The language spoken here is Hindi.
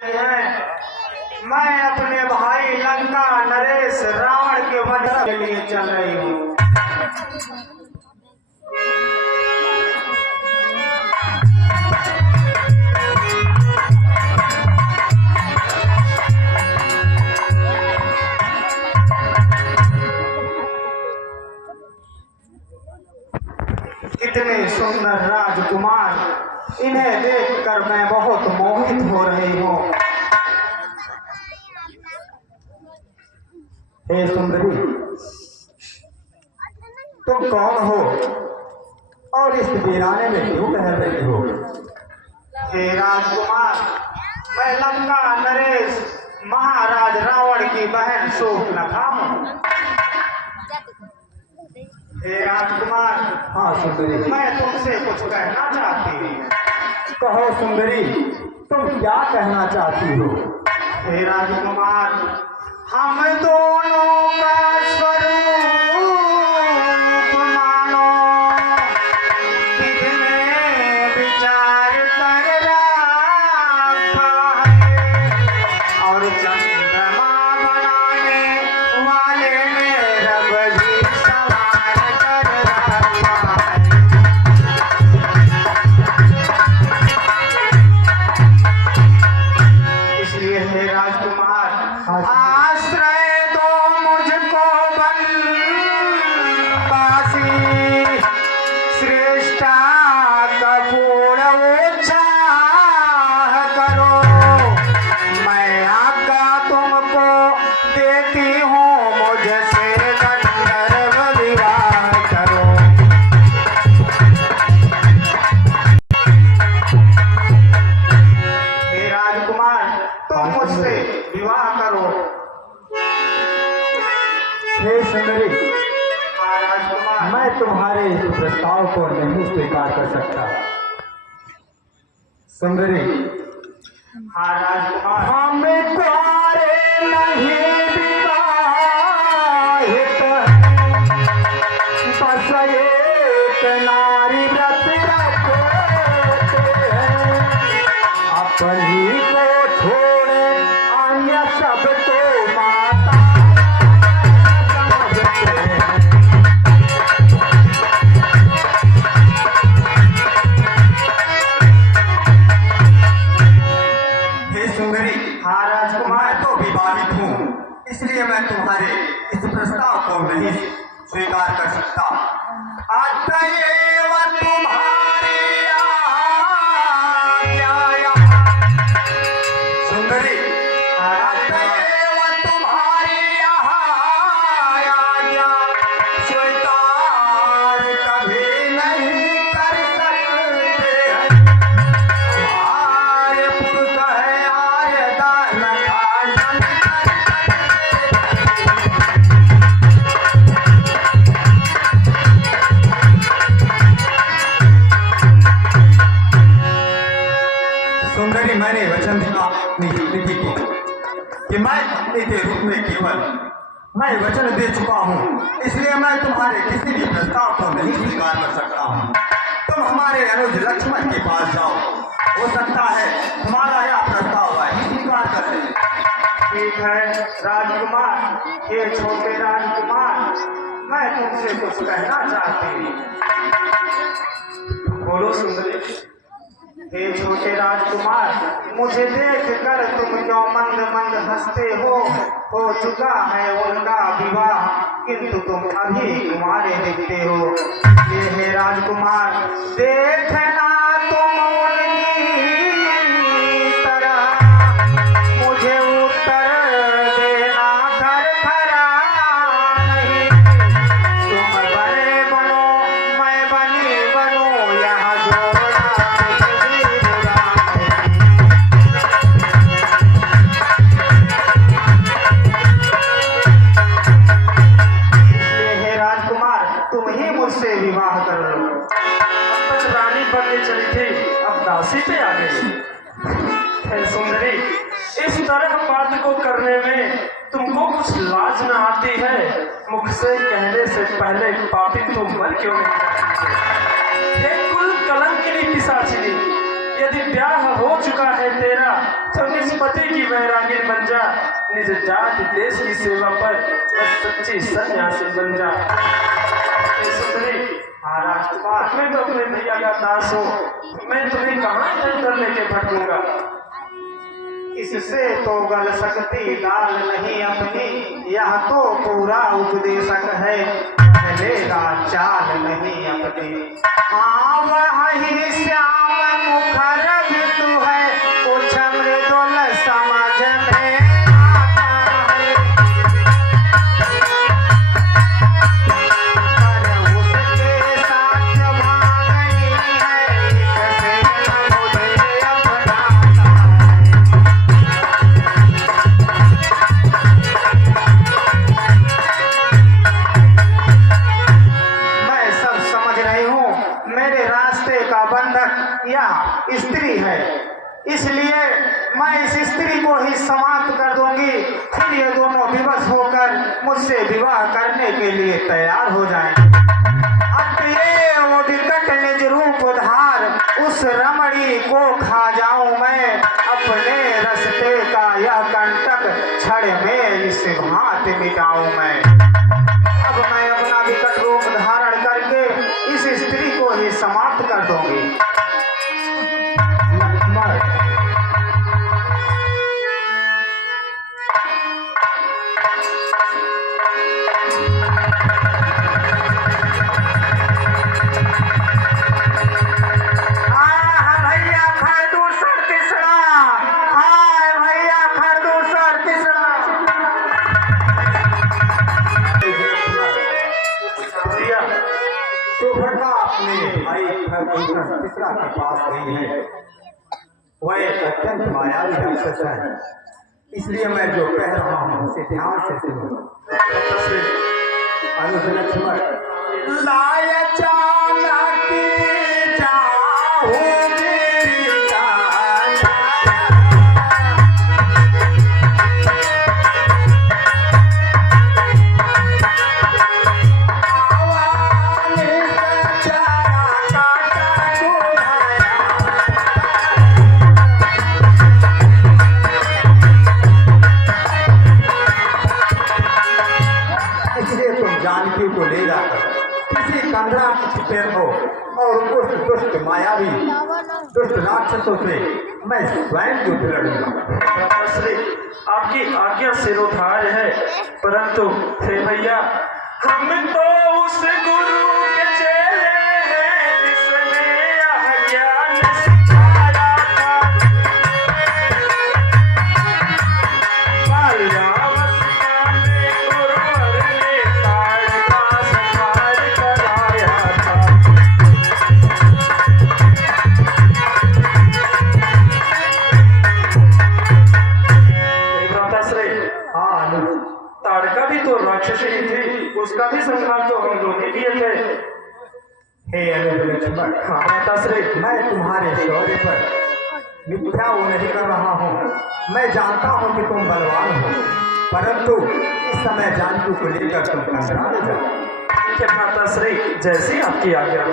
है। मैं अपने भाई लंका नरेश रावण के वध के लिए चल रही हूँ। इतने सुंदर राजकुमार, इन्हें देखकर मैं बहुत मोहित हो रही हूँ। हे सुंदरी, तुम कौन हो और इस वीराने में क्यों टहल रही हो? हे राजकुमार, मैं लंका नरेश महाराज रावण की बहन शूर्पणखा हूँ। हे राजकुमार, हाँ सुंदरी, मैं तुमसे कुछ कहना चाहती हूँ। कहो सुंदरी, तुम क्या कहना चाहती हो? हे राजकुमार, हम दोनों का स्वरूप मानो, कितने विचार कर रखा है, और चंद्रमा बनाने वाले ने रब भी सवार कर रखा है। इसलिए हे राजकुमार, आश्रय दो मुझको बनवासी, श्रेष्ठा कपूर उत्साह करो। मैं आज्ञा तुमको देती हूँ, मुझसे गंधर्व विवाह करो। हे राजकुमार, तुम मुझसे विवाह करो। हे सुंदरी, हाँ राजकुमार, मैं तुम्हारे इस प्रस्ताव को नहीं स्वीकार कर सकता। सुंदरी, हाँ राजकुमार, हम कुंवारे नहीं विवाहित, बस एक नारी व्रत रखते हैं, अपनी को छोड़े अन्य सब तो माता समझते हैं। हे सुंदरी, हाँ राजकुमार, तो विवाहित हूँ, इसलिए मैं तुम्हारे इस प्रस्ताव को नहीं स्वीकार कर सकता। अतएव तुम्हारी आज्ञा, सुंदरी, अतएव तुम्हारी आज्ञा स्वीकार कभी नहीं कर सकते हैं। आर्य पुरुष है, आर्य दान खान सुंदरी, मैंने वचन दिया अपनी जिंदगी को कि मैं अपने के रूप में केवल मैं वचन दे चुका हूँ, इसलिए मैं तुम्हारे किसी भी प्रस्ताव को नहीं स्वीकार कर सकता हूँ। तुम हमारे अनुज लक्ष्मण के पास जाओ, हो सकता है तुम्हारा यह प्रस्ताव वह स्वीकार कर ले। ठीक है राजकुमार, ये छोटे राजकुमार, मैं तुमसे कुछ कहना चाहती हूँ। बोलो सुंदरी। हे छोटे राजकुमार, मुझे देखकर तुम क्यों मंद मंद हंसते हो चुका है उनका विवाह, किंतु तुम अभी कुंवारे दिखते हो। ये हे राजकुमार, देखना तुम उनकी तरह, मुझे उत्तर देना खरा नहीं। तुम बने बनो, मैं बनी बनूं, यहाँ जोड़ा मुझसे विवाह कर लो। अब तक रानी बनने चली थी, अब दासी पे आ गई। है सुंदरी, इस तरह बात को करने में तुमको कुछ लाज न आती है? मुख से कहने से पहले पापी तुम मर क्यों नहीं जाती? कुल कलंकिनी पिशाचिनी, यदि ब्याह हो चुका है तेरा तो निज पति की वैरागिन बन जा, निज जाति देश की सेवा पर बस सच्ची सन्यासी बन जा। राजकुमार, मैं तो अपने भैया का दास हूँ, मैं तुम्हें कहाँ इधर उधर लेके भटकूंगा। इससे तो गल सकती दाल नहीं अपनी, यह तो पूरा उपदेशक है, चलेगा चाल नहीं अपनी। हाँ वही श्याम मुखर बिंदु है, कुछ मृदुल समझ में आता है, पर उसके साथ भागनी है, इससे न मुझे अपनाता है। मैं सब समझ रही हूँ, मेरे रास्ते का बंधक यह स्त्री है, इसलिए मैं इस स्त्री को ही समाप्त कर दूंगी, फिर ये दोनों विवश होकर मुझसे विवाह करने के लिए तैयार हो जाएंगे। अब ये वो विकट निज रूप धार, उस रमणी को खा जाऊं मैं, अपने रास्ते का यह कंटक क्षण में इस भांति मिटाऊं मैं। अब मैं अपना विकट रूप धारण करके इस स्त्री को ही समाप्त कर दूंगी। भैया खरदूसर तिसरा, हाय भैया खरदूसर तिसरा। भैया सुभद्रा अपने भाई खरदूसर तिसरा के पास गई है, वह एक अत्यंत मायावी राक्षस है, इसलिए मैं जो कह रहा हूँ उसे ध्यान से सुनो। अनुज लक्ष्मण, लाय चालाकी जाहू मेरी जाना, आवाज़ सच्चारा काटा चुराया। इसलिए तुम जानकी को ले जाकर किसी कंदरा की छिपे हो और उस दुष्ट मायावी दुष्ट राक्षसों से मैं स्वयं युद्ध लड़ूंगा। श्री आपकी आज्ञा सिरोधार है, परंतु हे भैया हम तो उस गुरु के चेले हैं जिसने यह ज्ञान सिखाया था। बाल्यावस्था में गुरुवर ने ताड़का संहार कराया था। हाँ अनुज, ताड़का भी तो राक्षसी ही थी, उसका भी संहार तो हम लोग ही किए थे। हे अनुज लक्ष्मण, हाँ माताश्री, मैं तुम्हारे शौर्य पर मिथ्या वो नहीं कर रहा हूँ। मैं जानता हूँ कि तुम बलवान हो, परंतु इस समय जानकी को लेकर तुम कंदरा ले जाओ। ठीक है माताश्री, जैसी आपकी आज्ञा।